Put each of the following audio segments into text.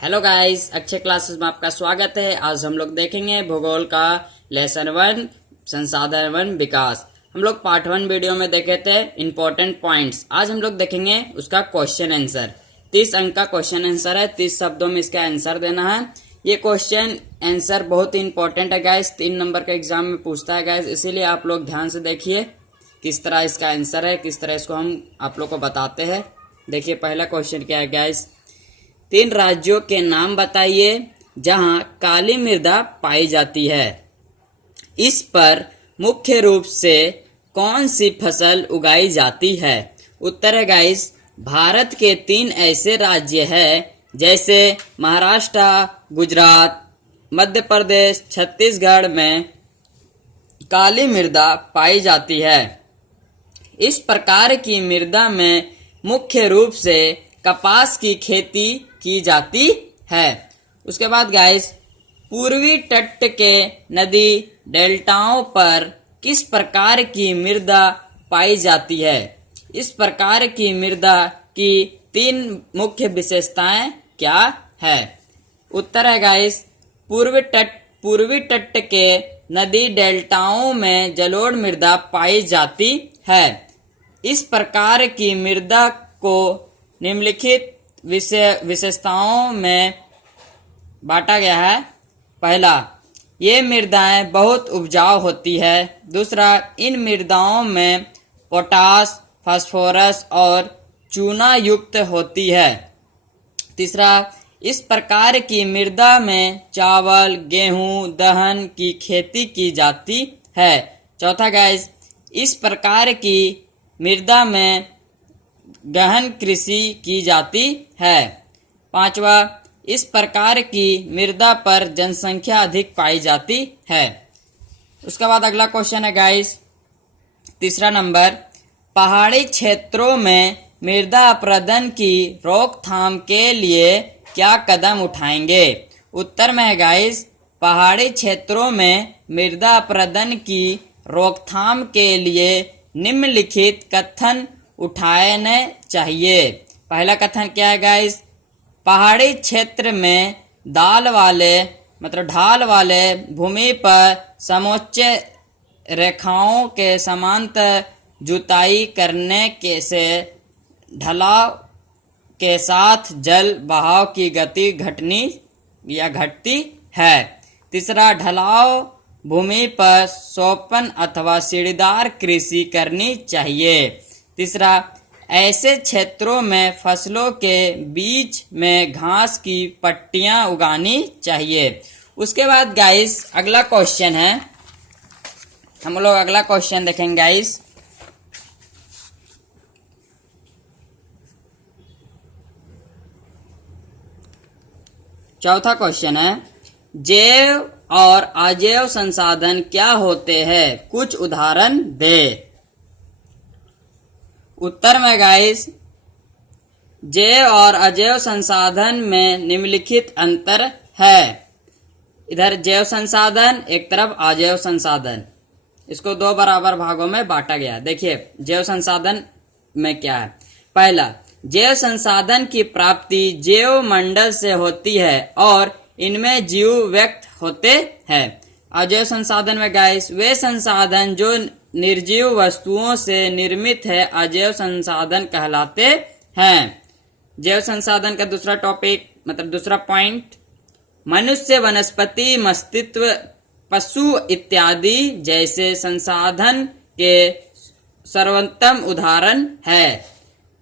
Hello guys, Akshay classes में आपका स्वागत है। आज हम लोग देखेंगे भूगोल का लेसन 1 संसाधन 1 विकास। हम लोग पार्ट 1 वीडियो में देखे थे इंपॉर्टेंट पॉइंट्स। आज हम लोग देखेंगे उसका क्वेश्चन आंसर। 30 अंक का क्वेश्चन आंसर है, 30 शब्दों में इसका आंसर देना है। ये क्वेश्चन आंसर बहुत ही इंपॉर्टेंट है गाइस, 3 नंबर का एग्जाम में पूछता है गाइस, इसीलिए आप लोग ध्यान से देखिए किस तरह इसका आंसर है, किस तरह इसको हम आप लोग को बताते हैं। देखिए पहला क्वेश्चन क्या है गाइस, 3 राज्यों के नाम बताइए जहां काली मृदा पाई जाती है। इस पर मुख्य रूप से कौन सी फसल उगाई जाती है? उत्तर है गाइस, भारत के 3 ऐसे राज्य हैं जैसे महाराष्ट्र, गुजरात, मध्य प्रदेश, छत्तीसगढ़ में काली मृदा पाई जाती है। इस प्रकार की मृदा में मुख्य रूप से कपास की खेती की जाती है। उसके बाद गाइस, पूर्वी तट के नदी डेल्टाओं पर किस प्रकार की मृदा पाई जाती है? इस प्रकार की मृदा की 3 मुख्य विशेषताएं क्या है? उत्तर है गाइस, पूर्वी तट के नदी डेल्टाओं में जलोढ़ मृदा पाई जाती है। इस प्रकार की मृदा को निम्नलिखित विशेषताओं में बांटा गया है। पहला, ये मृदाएं बहुत उपजाऊ होती है। दूसरा, इन मृदाओं में पोटास, फास्फोरस और चूना युक्त होती है। तीसरा, इस प्रकार की मृदा में चावल, गेहूं, दलहन की खेती की जाती है। चौथा गाइस, इस प्रकार की मृदा में गहन कृषि की जाती है। पांचवा, इस प्रकार की मृदा पर जनसंख्या अधिक पाई जाती है। उसके बाद अगला क्वेश्चन है गाइस, तीसरा नंबर, पहाड़ी क्षेत्रों में मृदा अपरदन की रोकथाम के लिए क्या कदम उठाएंगे? उत्तर में है गाइस, पहाड़ी क्षेत्रों में मृदा अपरदन की रोकथाम के लिए निम्नलिखित कथन उठाने चाहिए। पहला कथन क्या है गाइस, पहाड़ी क्षेत्र में ढाल वाले भूमि पर समोच्च रेखाओं के समांतर जुताई करने के से ढलाव के साथ जल बहाव की गति घटती है। तीसरा, ढलाव भूमि पर सोपन अथवा सीढ़ीदार कृषि करनी चाहिए। तीसरा, ऐसे क्षेत्रों में फसलों के बीच में घास की पट्टियां उगानी चाहिए। उसके बाद गाइस अगला क्वेश्चन है, हम लोग अगला क्वेश्चन देखेंगे गाइस। चौथा क्वेश्चन है, जैव और अजैव संसाधन क्या होते हैं? कुछ उदाहरण दे। उत्तर में गाइस, जैव और अजैव संसाधन में निम्नलिखित अंतर है। इधर जैव संसाधन, एक तरफ अजैव संसाधन, इसको 2 बराबर भागों में बांटा गया। देखिए जैव संसाधन में क्या है। पहला, जैव संसाधन की प्राप्ति जैव मंडल से होती है और इनमें जीव व्यक्त होते हैं। अजैव संसाधन में गाइस, वे संसाधन जो निर्जीव वस्तुओं से निर्मित है अजैव संसाधन कहलाते हैं। जैव संसाधन का दूसरा टॉपिक दूसरा पॉइंट, मनुष्य, वनस्पति, मस्तित्व, पशु इत्यादि जैसे संसाधन के सर्वोत्तम उदाहरण है।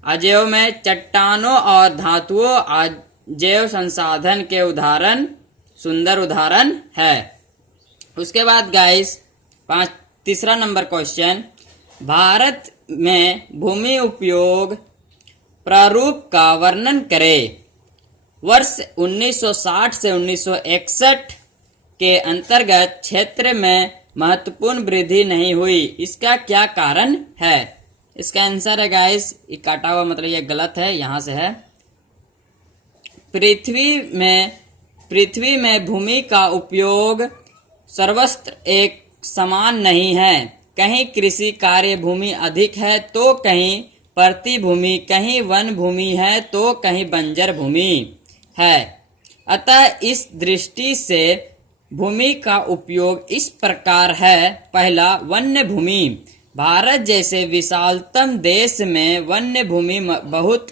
अजैव में चट्टानों और धातुओं अजैव संसाधन के सुंदर उदाहरण है। उसके बाद गाइस तीसरा नंबर क्वेश्चन, भारत में भूमि उपयोग प्रारूप का वर्णन करें। वर्ष 1960 से 1961 के अंतर्गत क्षेत्र में महत्वपूर्ण वृद्धि नहीं हुई, इसका क्या कारण है? इसका आंसर है गाइस, ये काटा हुआ ये गलत है, यहां से है। पृथ्वी में भूमि का उपयोग सर्वत्र एक समान नहीं है। कहीं कृषि कार्य भूमि अधिक है तो कहीं परती भूमि, कहीं वन भूमि है तो कहीं बंजर भूमि है। अतः इस दृष्टि से भूमि का उपयोग इस प्रकार है। पहला, वन्य भूमि। भारत जैसे विशालतम देश में वन्य भूमि बहुत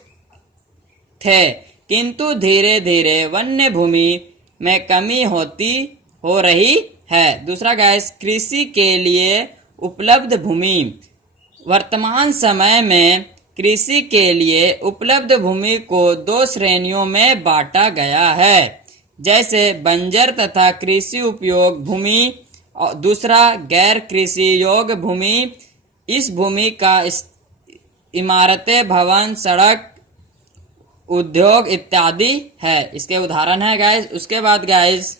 थे, किंतु धीरे धीरे वन्य भूमि में कमी हो रही है। दूसरा गाइस, कृषि के लिए उपलब्ध भूमि। वर्तमान समय में कृषि के लिए उपलब्ध भूमि को 2 श्रेणियों में बांटा गया है, जैसे बंजर तथा कृषि उपयोग भूमि और दूसरा गैर कृषि योग्य भूमि। इस भूमि का इमारतें, भवन, सड़क, उद्योग इत्यादि है। इसके उदाहरण है गाइस। उसके बाद गाइस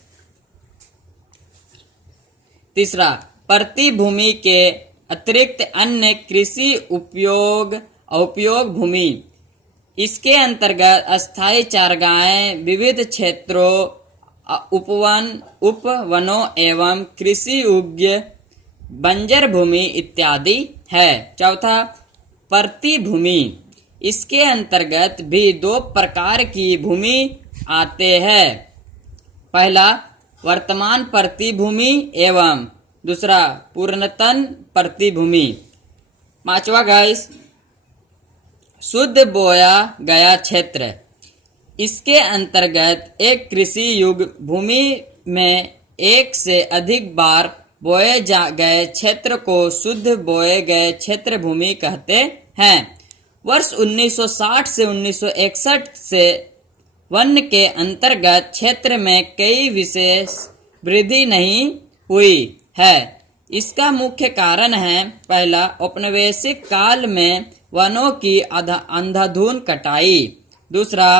तीसरा, प्रति भूमि के अतिरिक्त अन्य कृषि उपयोग भूमि। इसके अंतर्गत अस्थायी चारागाहें, विविध क्षेत्रों, उपवनों एवं कृषि योग्य बंजर भूमि इत्यादि है। चौथा, प्रति भूमि। इसके अंतर्गत भी 2 प्रकार की भूमि आते हैं। पहला, वर्तमान प्रति भूमि एवं दूसरा, पूर्णतन प्रति भूमि। पांचवा गाइस, शुद्ध बोया गया क्षेत्र। इसके अंतर्गत एक कृषि युग भूमि में एक से अधिक बार बोए गए क्षेत्र को शुद्ध बोए गए क्षेत्र भूमि कहते हैं। वर्ष 1960 से 1961 से वन के अंतर्गत क्षेत्र में कई विशेष वृद्धि नहीं हुई है। इसका मुख्य कारण है, पहला, औपनिवेशिक काल में वनों की अंधाधुंध कटाई। दूसरा,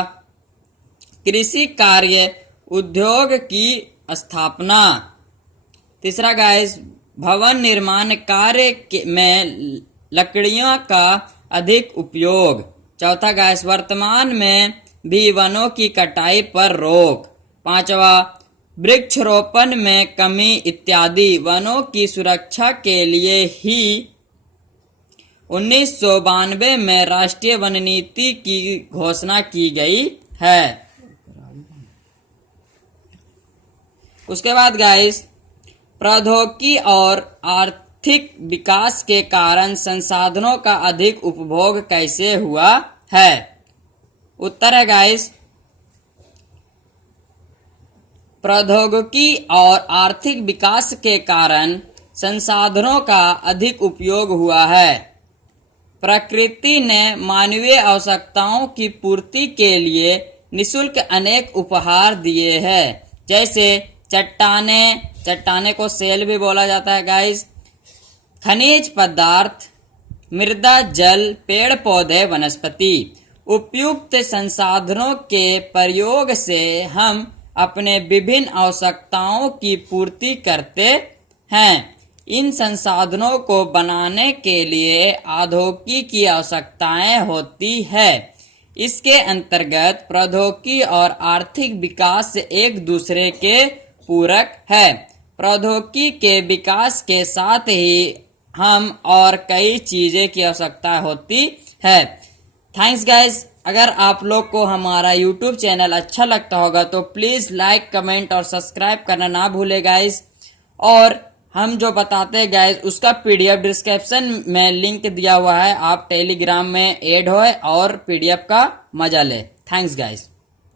कृषि कार्य उद्योग की स्थापना। तीसरा गाइस, भवन निर्माण कार्य में लकड़ियों का अधिक उपयोग। चौथा गाइस, वर्तमान में भी वनों की कटाई पर रोक। पांचवा, वृक्षारोपण में कमी इत्यादि। वनों की सुरक्षा के लिए ही 1992 में राष्ट्रीय वन नीति की घोषणा की गई है। उसके बाद गाइस, प्रौद्योगिकी और आर्थिक विकास के कारण संसाधनों का अधिक उपभोग कैसे हुआ है? उत्तर है गाइस, प्रौद्योगिकी और आर्थिक विकास के कारण संसाधनों का अधिक उपयोग हुआ है। प्रकृति ने मानवीय आवश्यकताओं की पूर्ति के लिए निःशुल्क अनेक उपहार दिए हैं, जैसे चट्टाने को सेल भी बोला जाता है गाइस, खनिज पदार्थ, मृदा, जल, पेड़ पौधे, वनस्पति। उपयुक्त संसाधनों के प्रयोग से हम अपने विभिन्न आवश्यकताओं की पूर्ति करते हैं। इन संसाधनों को बनाने के लिए औद्योगिकी की आवश्यकताएं होती है। इसके अंतर्गत प्रौद्योगिकी और आर्थिक विकास एक दूसरे के पूरक है। प्रौद्योगिकी के विकास के साथ ही हम और कई चीजें की आवश्यकता होती है। Thanks guys. अगर आप लोग को हमारा YouTube चैनल अच्छा लगता होगा तो प्लीज लाइक, कमेंट और सब्सक्राइब करना ना भूले गाइस। और हम जो बताते हैं गाइस उसका PDF डिस्क्रिप्शन में लिंक दिया हुआ है। आप टेलीग्राम में ऐड होए और PDF का मजा ले। Thanks guys.